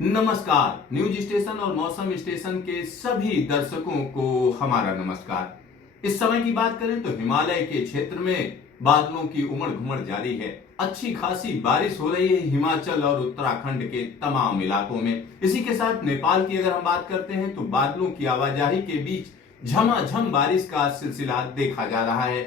नमस्कार। News station और मौसम स्टेशन के सभी दर्शकों को हमारा नमस्कार। इस समय की बात करें तो हिमालय के क्षेत्र में बादलों की उमड़ घुमड़ जारी है। अच्छी खासी बारिश हो रही है हिमाचल और उत्तराखंड के तमाम इलाकों में। इसी के साथ नेपाल की अगर हम बात करते हैं तो बादलों की आवाजाही के बीच झमाझम बारिश का सिलसिला देखा जा रहा है।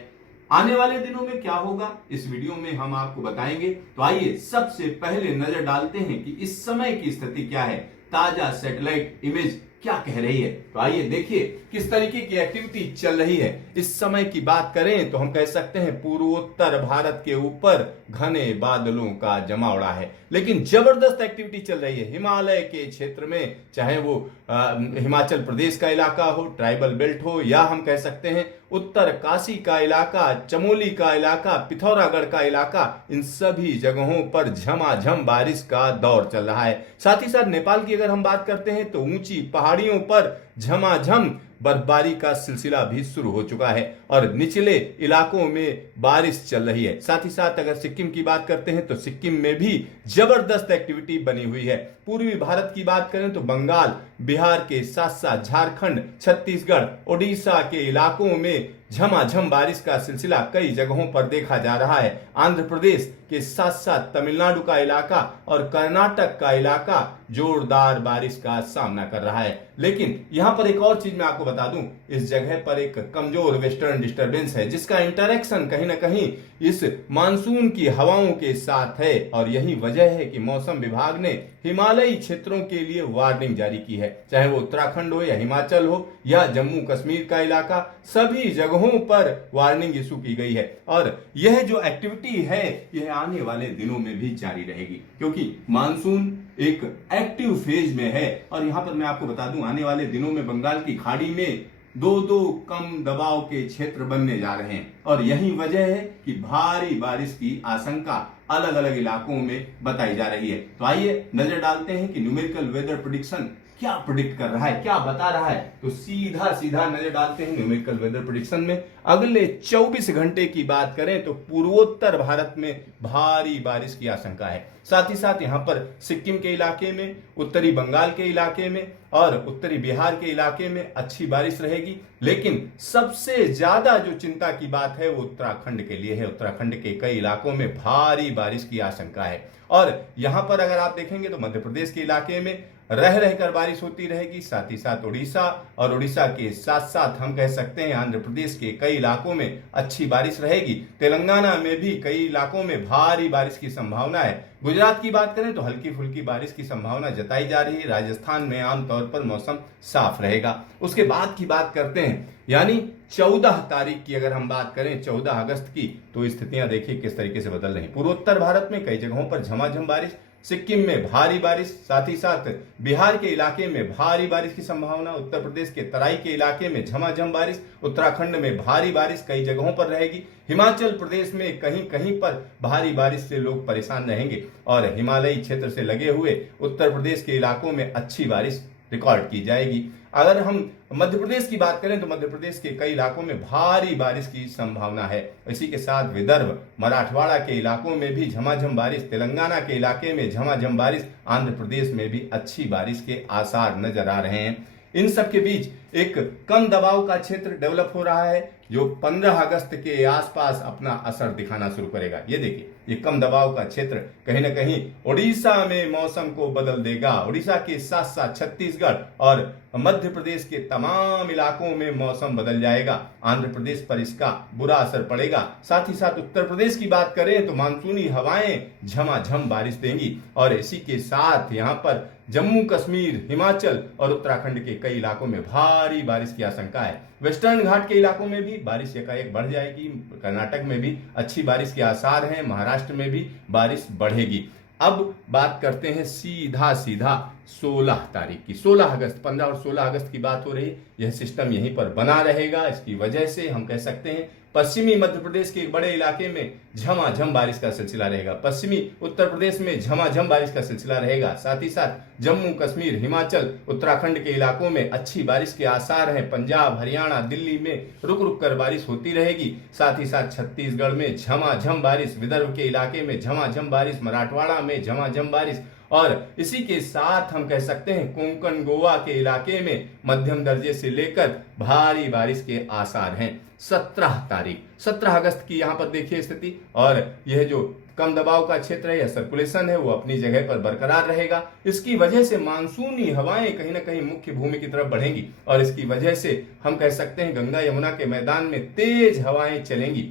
आने वाले दिनों में क्या होगा इस वीडियो में हम आपको बताएंगे। तो आइए सबसे पहले नजर डालते हैं कि इस समय की स्थिति क्या है। ताजा सैटेलाइट इमेज क्या कह रही है, तो आइए देखिए किस तरीके की एक्टिविटी चल रही है। इस समय की बात करें तो हम कह सकते हैं पूर्वोत्तर भारत के ऊपर घने बादलों का जमावड़ा है, लेकिन जबरदस्त एक्टिविटी चल रही है हिमालय के क्षेत्र में। चाहे वो हिमाचल प्रदेश का इलाका हो, ट्राइबल बेल्ट हो, या हम कह सकते हैं उत्तर काशी का इलाका, चमोली का इलाका, पिथौरागढ़ का इलाका, इन सभी जगहों पर झमाझम बारिश का दौर चल रहा है। साथ ही साथ नेपाल की अगर हम बात करते हैं तो ऊंची पहाड़ियों पर झमाझम बर्फबारी का सिलसिला भी शुरू हो चुका है और निचले इलाकों में बारिश चल रही है। साथ ही साथ अगर सिक्किम की बात करते हैं तो सिक्किम में भी जबरदस्त एक्टिविटी बनी हुई है। पूर्वी भारत की बात करें तो बंगाल, बिहार के साथ साथ झारखंड, छत्तीसगढ़, ओडिशा के इलाकों में झमाझम बारिश का सिलसिला कई जगहों पर देखा जा रहा है। आंध्र प्रदेश के साथ साथ तमिलनाडु का इलाका और कर्नाटक का इलाका जोरदार बारिश का सामना कर रहा है। लेकिन यहां पर एक और चीज मैं आपको बता दूं, इस जगह पर एक कमजोर वेस्टर्न डिस्टरबेंस है जिसका इंटरेक्शन कहीं ना कहीं इस मानसून की हवाओं के साथ है और यही वजह है कि मौसम विभाग ने हिमालयी क्षेत्रों के लिए वार्निंग जारी की है। चाहे वो उत्तराखंड हो या हिमाचल हो या जम्मू कश्मीर का इलाका, सभी जगहों पर वार्निंग इशू की गई है और यह जो एक्टिविटी है यह आने वाले दिनों में भी जारी रहेगी, क्योंकि मानसून एक एक्टिव फेज में है। और यहां पर मैं आपको बता दूं, आने वाले दिनों में बंगाल की खाड़ी में दो दो कम दबाव के क्षेत्र बनने जा रहे हैं और यही वजह है कि भारी बारिश की आशंका अलग अलग इलाकों में बताई जा रही है। तो आइए नजर डालते हैं कि न्यूमेरिकल वेदर प्रेडिक्शन क्या प्रिडिक्ट कर रहा है, क्या बता रहा है। तो सीधा सीधा नजर डालते हैं न्यूमेरिकल वेदर प्रेडिक्शन में। अगले 24 घंटे की बात करें तो पूर्वोत्तर भारत में भारी बारिश की आशंका है। साथ ही साथ यहां पर सिक्किम के इलाके में, उत्तरी बंगाल के इलाके में और उत्तरी बिहार के इलाके में अच्छी बारिश रहेगी। लेकिन सबसे ज्यादा जो चिंता की बात है वो उत्तराखंड के लिए है। उत्तराखंड के कई इलाकों में भारी बारिश की आशंका है और यहां पर अगर आप देखेंगे तो मध्य प्रदेश के इलाके में रह रहकर बारिश होती रहेगी। साथ ही साथ उड़ीसा और उड़ीसा के साथ साथ हम कह सकते हैं आंध्र प्रदेश के कई इलाकों में अच्छी बारिश रहेगी। तेलंगाना में भी कई इलाकों में भारी बारिश की संभावना है। गुजरात की बात करें तो हल्की फुल्की बारिश की संभावना जताई जा रही है। राजस्थान में आमतौर पर मौसम साफ रहेगा। उसके बाद की बात करते हैं, यानी 14 तारीख की अगर हम बात करें, 14 अगस्त की, तो स्थितियां देखिए किस तरीके से बदल रही। पूर्वोत्तर भारत में कई जगहों पर झमाझम बारिश, सिक्किम में भारी बारिश, साथ ही साथ बिहार के इलाके में भारी बारिश की संभावना, उत्तर प्रदेश के तराई के इलाके में झमाझम बारिश, उत्तराखंड में भारी बारिश कई जगहों पर रहेगी। हिमाचल प्रदेश में कहीं कहीं पर भारी बारिश से लोग परेशान रहेंगे और हिमालयी क्षेत्र से लगे हुए उत्तर प्रदेश के इलाकों में अच्छी बारिश रिकॉर्ड की जाएगी। अगर हम मध्य प्रदेश की बात करें तो मध्य प्रदेश के कई इलाकों में भारी बारिश की संभावना है। इसी के साथ विदर्भ, मराठवाड़ा के इलाकों में भी झमाझम बारिश, तेलंगाना के इलाके में झमाझम बारिश, आंध्र प्रदेश में भी अच्छी बारिश के आसार नजर आ रहे हैं। इन सब के बीच एक कम दबाव का क्षेत्र डेवलप हो रहा है जो 15 अगस्त के आसपास अपना असर दिखाना शुरू करेगा। ये देखिए, ये कम दबाव का क्षेत्र कहीं ना कहीं ओडिशा में मौसम को बदल देगा। ओडिशा के साथ साथ छत्तीसगढ़ और मध्य प्रदेश के तमाम इलाकों में मौसम बदल जाएगा। आंध्र प्रदेश पर इसका बुरा असर पड़ेगा। साथ ही साथ उत्तर प्रदेश की बात करें तो मानसूनी हवाएं झमाझम बारिश देंगी और इसी के साथ यहां पर जम्मू कश्मीर, हिमाचल और उत्तराखंड के कई इलाकों में भारी बारिश की आशंका है। वेस्टर्न घाट के इलाकों में भी बारिश एकाएक बढ़ जाएगी। कर्नाटक में भी अच्छी बारिश के आसार हैं। महाराष्ट्र में भी बारिश बढ़ेगी। अब बात करते हैं सीधा सीधा 16 तारीख की। 16 अगस्त, 15 और 16 अगस्त की बात हो रही। यह सिस्टम यहीं पर बना रहेगा। इसकी वजह से हम कह सकते हैं पश्चिमी मध्य प्रदेश के एक बड़े इलाके में झमाझम बारिश का सिलसिला रहेगा। पश्चिमी उत्तर प्रदेश में झमाझम बारिश का सिलसिला रहेगा। साथ ही साथ जम्मू कश्मीर, हिमाचल, उत्तराखंड के इलाकों में अच्छी बारिश के आसार हैं। पंजाब, हरियाणा, दिल्ली में रुक रुक कर बारिश होती रहेगी। साथ ही साथ छत्तीसगढ़ में झमाझम बारिश, विदर्भ के इलाके में झमाझम बारिश, मराठवाड़ा में झमाझम बारिश और इसी के साथ हम कह सकते हैं कोंकण गोवा के इलाके में मध्यम दर्जे से लेकर भारी बारिश के आसार हैं। 17 अगस्त की यहां पर देखिए स्थिति, और यह जो कम दबाव का क्षेत्र है या सर्कुलेशन है वो अपनी जगह पर बरकरार रहेगा। इसकी वजह से मानसूनी हवाएं कहीं ना कहीं मुख्य भूमि की तरफ बढ़ेंगी और इसकी वजह से हम कह सकते हैं गंगा यमुना के मैदान में तेज हवाएं चलेंगी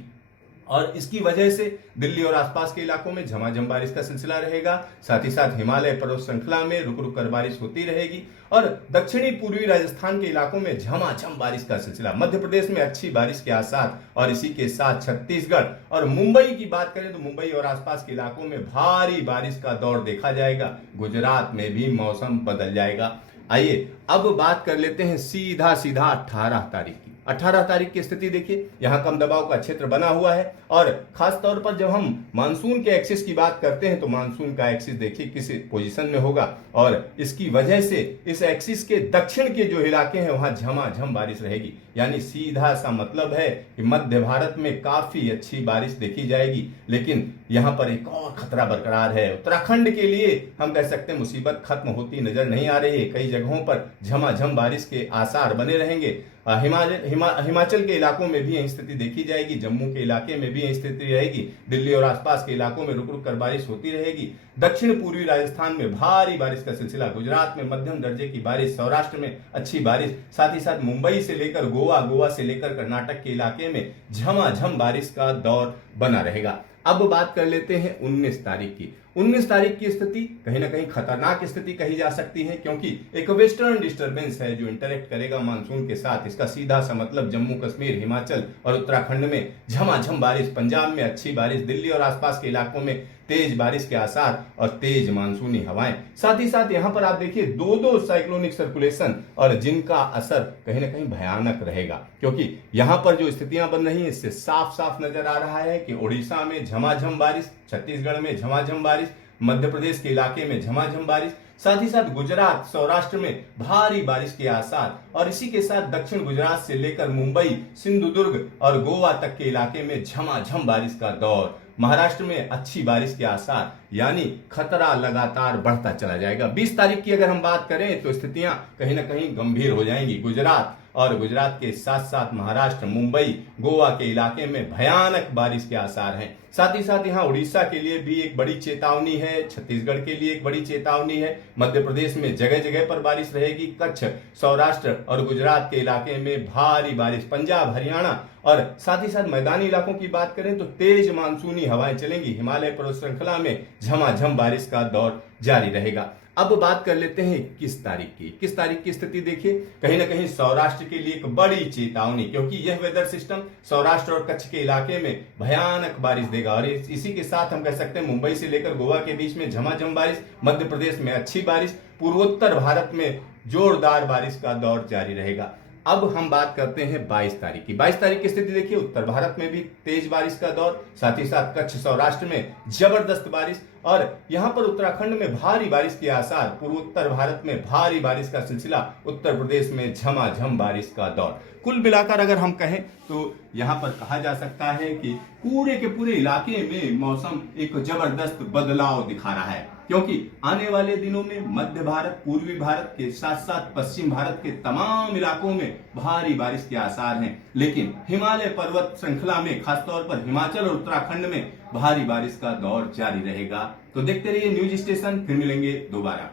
और इसकी वजह से दिल्ली और आसपास के इलाकों में झमाझम बारिश का सिलसिला रहेगा। साथ ही साथ हिमालय पर्वत श्रृंखला में रुक रुक कर बारिश होती रहेगी और दक्षिणी पूर्वी राजस्थान के इलाकों में झमाझम बारिश का सिलसिला। मध्य प्रदेश में अच्छी बारिश के आसार और इसी के साथ छत्तीसगढ़ और मुंबई की बात करें तो मुंबई और आसपास के इलाकों में भारी बारिश का दौर देखा जाएगा। गुजरात में भी मौसम बदल जाएगा। आइए अब बात कर लेते हैं सीधा 18 तारीख की। 18 तारीख की स्थिति देखिए, यहां कम दबाव का क्षेत्र बना हुआ है और खास तौर पर जब हम मानसून के एक्सिस की बात करते हैं तो मानसून का एक्सिस देखिए किस पोजीशन में होगा और इसकी वजह से इस एक्सिस के दक्षिण के जो इलाके हैं वहां झमाझम बारिश रहेगी। यानी सीधा सा मतलब है कि मध्य भारत में काफी अच्छी बारिश देखी जाएगी। लेकिन यहां पर एक और खतरा बरकरार है। उत्तराखंड के लिए हम कह सकते हैं मुसीबत खत्म होती नजर नहीं आ रही है। कई जगहों पर झमाझम बारिश के आसार बने रहेंगे। हिमाचल के इलाकों में भी यही स्थिति देखी जाएगी। जम्मू के इलाके में भी यही स्थिति रहेगी। दिल्ली और आसपास के इलाकों में रुक रुक कर बारिश होती रहेगी। दक्षिण पूर्वी राजस्थान में भारी बारिश का सिलसिला, गुजरात में मध्यम दर्जे की बारिश, सौराष्ट्र में अच्छी बारिश, साथ ही साथ मुंबई से लेकर गोवा से लेकर कर्नाटक के इलाके में झमाझम बारिश का दौर बना रहेगा। अब बात कर लेते हैं 19 तारीख की। 19 तारीख की स्थिति कहीं ना कहीं खतरनाक स्थिति कही जा सकती है क्योंकि एक वेस्टर्न डिस्टर्बेंस है जो इंटरेक्ट करेगा मानसून के साथ। इसका सीधा सा मतलब जम्मू कश्मीर, हिमाचल और उत्तराखंड में झमाझम बारिश, पंजाब में अच्छी बारिश, दिल्ली और आसपास के इलाकों में तेज बारिश के आसार और तेज मानसूनी हवाएं। साथ ही साथ यहां पर आप देखिए दो साइक्लोनिक सर्कुलेशन और जिनका असर कहीं ना कहीं भयानक रहेगा क्योंकि यहां पर जो स्थितियां बन रही हैं इससे साफ साफ नजर आ रहा है कि ओडिशा में झमाझम बारिश, छत्तीसगढ़ में झमाझम बारिश, मध्य प्रदेश के इलाके में झमाझम बारिश, साथ ही साथ गुजरात, सौराष्ट्र में भारी बारिश के आसार और इसी के साथ दक्षिण गुजरात से लेकर मुंबई, सिंधुदुर्ग और गोवा तक के इलाके में झमाझम बारिश का दौर। महाराष्ट्र में अच्छी बारिश के आसार, यानी खतरा लगातार बढ़ता चला जाएगा। 20 तारीख की अगर हम बात करें तो स्थितियां कहीं ना कहीं गंभीर हो जाएंगी। गुजरात और गुजरात के साथ साथ महाराष्ट्र, मुंबई, गोवा के इलाके में भयानक बारिश के आसार हैं। साथ ही साथ यहाँ उड़ीसा के लिए भी एक बड़ी चेतावनी है, छत्तीसगढ़ के लिए एक बड़ी चेतावनी है। मध्य प्रदेश में जगह जगह पर बारिश रहेगी। कच्छ, सौराष्ट्र और गुजरात के इलाके में भारी बारिश, पंजाब, हरियाणा और साथ ही साथ मैदानी इलाकों की बात करें तो तेज मानसूनी हवाएं चलेंगी। हिमालय पर्वत श्रृंखला में झमाझम बारिश का दौर जारी रहेगा। अब बात कर लेते हैं 21 तारीख की। 21 तारीख की स्थिति देखिए, कहीं ना कहीं सौराष्ट्र के लिए एक बड़ी चेतावनी क्योंकि यह वेदर सिस्टम सौराष्ट्र और कच्छ के इलाके में भयानक बारिश देगा और इसी के साथ हम कह सकते हैं मुंबई से लेकर गोवा के बीच में झमाझम बारिश, मध्य प्रदेश में अच्छी बारिश, पूर्वोत्तर भारत में जोरदार बारिश का दौर जारी रहेगा। अब हम बात करते हैं 22 तारीख की। 22 तारीख की स्थिति देखिए, उत्तर भारत में भी तेज बारिश का दौर, साथ ही साथ कच्छ, सौराष्ट्र में जबरदस्त बारिश और यहां पर उत्तराखंड में भारी बारिश के आसार, पूर्वोत्तर भारत में भारी बारिश का सिलसिला, उत्तर प्रदेश में झमाझम बारिश का दौर। कुल मिलाकर अगर हम कहें तो यहां पर कहा जा सकता है कि पूरे के पूरे इलाके में मौसम एक जबरदस्त बदलाव दिखा रहा है क्योंकि आने वाले दिनों में मध्य भारत, पूर्वी भारत के साथ साथ पश्चिम भारत के तमाम इलाकों में भारी बारिश के आसार हैं। लेकिन हिमालय पर्वत श्रृंखला में खासतौर पर हिमाचल और उत्तराखंड में भारी बारिश का दौर जारी रहेगा। तो देखते रहिए न्यूज स्टेशन, फिर मिलेंगे दोबारा।